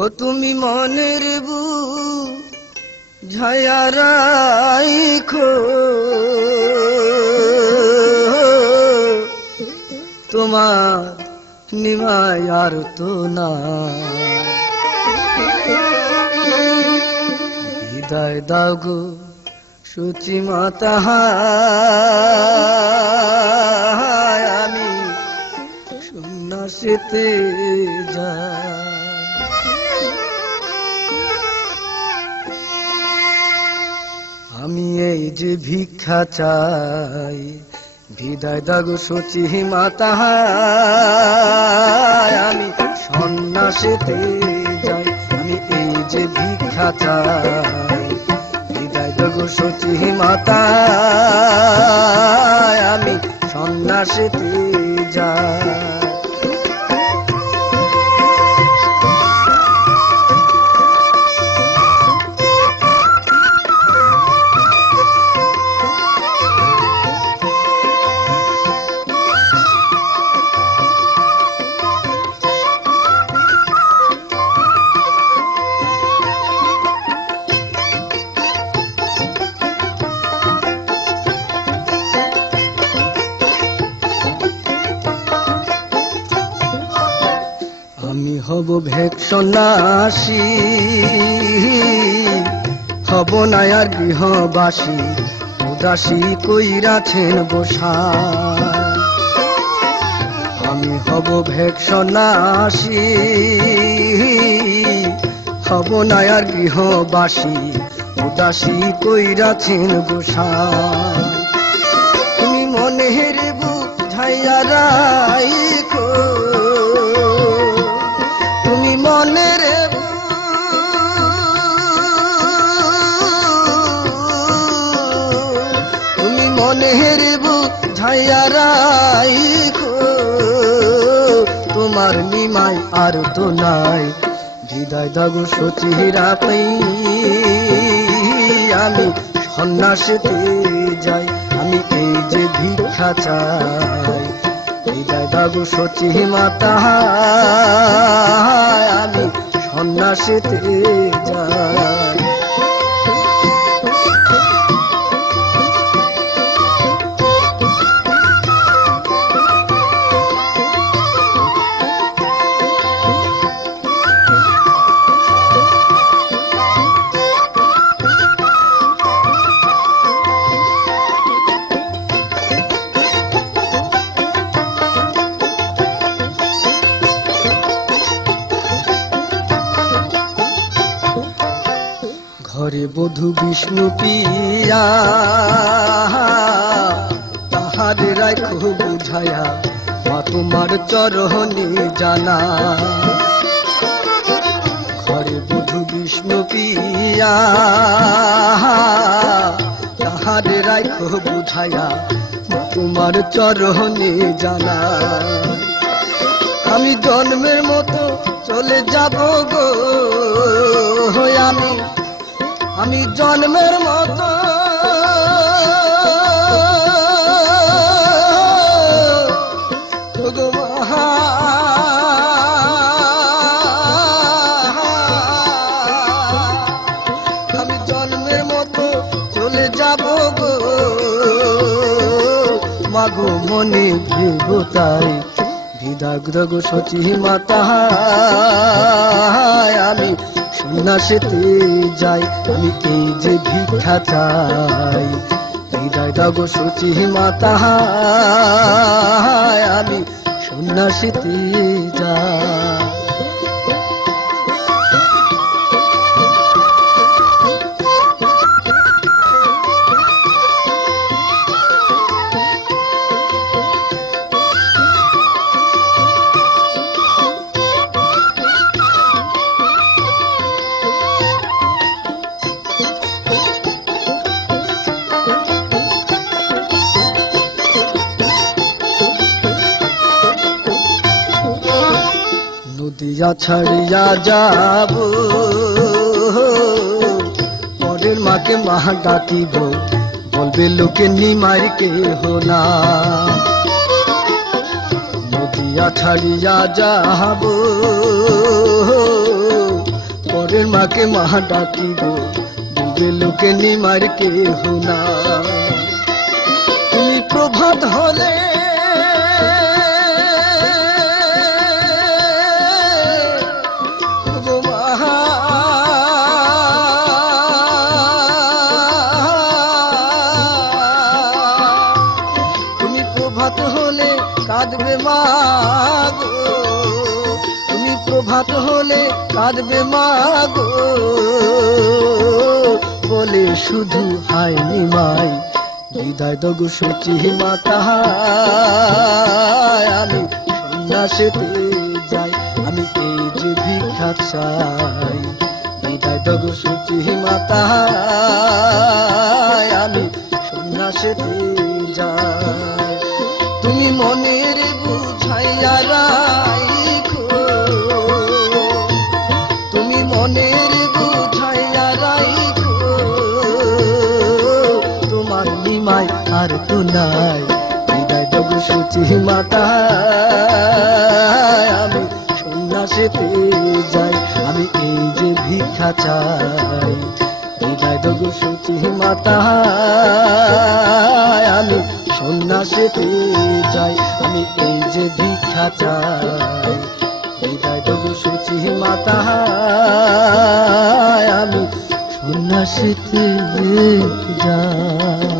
ও তুমি মনের বুঝাইয়া রাখো, তোমার নিমাই আর তো না। বিদায় দাও গো সূচি মাতা, আমি সন্ন্যাসীতে যাই। আমি এই যে ভিক্ষা চাই, বিদায় দাও গো সূচি মাতা, আমি সন্ন্যাসীতে যাই। আমি এই যে ভিক্ষা চাই, বিদায় দাও গো সূচি মাতা, আমি সন্ন্যাসীতে যাই। আমি হব ভেক সন্ন্যাসী, হব না আর গৃহবাসী, উদাসী কইরাছেন বসা। আমি হব ভেক সন্ন্যাসী, হব না আর গৃহবাসী, উদাসী কইরাছেন বসা। তুমি মনের বুঝাইয়া রাখো, তুমি মনের তুমি মনের বুঝাইয়া রাখো, তোমার নিমাই আর তো নাই। বিদায় দাও গো সূচি রাখি, আমি সন্ন্যাসীতে যাই। আমি এই যে ভিক্ষা চাই, বিদায় দাও গো সূচি মাতা, আমি সন্ন্যাসীতে যাই। ঘরে বধূ বিষ্ণু পিয়া, তাহারে রাখো বুঝায়া, মা তোমার চরণে জানা। ঘরে বধূ বিষ্ণু পিয়া, তাহারে রাখো বুঝায়া, মা তোমার চরণে জানা। আমি জন্মের মতো চলে যাব গো, আমি জন্মের মতো আমি জন্মের মতো চলে যাব গো, মাগো মনে ভেবো তাই। বিদায় দাও গো সূচি মাতা, আমি সন্ন্যাসীতে যাই। আমি এই যে ভিক্ষা চাই, বিদায় দাও গো সূচি মাতা, আমি সন্ন্যাসীতে যাই। নদিয়া ছাড়িয়া যাব, পরের মাকে মা ডাকিব, বলবে লোকে নিমাই কেহ না। নদিয়া ছাড়িয়া যাব, মাকে মা ডাকিব, বলবে লোকে নিমার কেহ না। তুমি প্রভাত হলে গো মা, তুমি প্রভাত হলে কাঁদবে মা গো, তুমি প্রভাত হলে কাঁদবে মা গো, বলে শুধু হায় নিমাই বিদায় দো গো সচি মাতা। আমি সন্ন্যাসীতে যাই, আমি এই যে ভিক্ষা চাই, বিদায় দো গো সচি মাতা। আমি সন্ন্যাসীতে যাই। তুমি মনের বুঝাইয়া রাখো, তুমি মনের বুঝাইয়া রাখো, তোমার নিমাই আর তো নাই, বিদায় দো গো সচি মাতা। আমি সন্ন্যাসীতে যাই, আমি এই যে ভিক্ষা চাই, বিদায় দো গো সচি মাতা। আমি সন্ন্যাসীতে যাই, আমি এই যে ভিক্ষা চাই, বিদায় দো গো সচি মাতা। আমি সন্ন্যাসীতে যাই।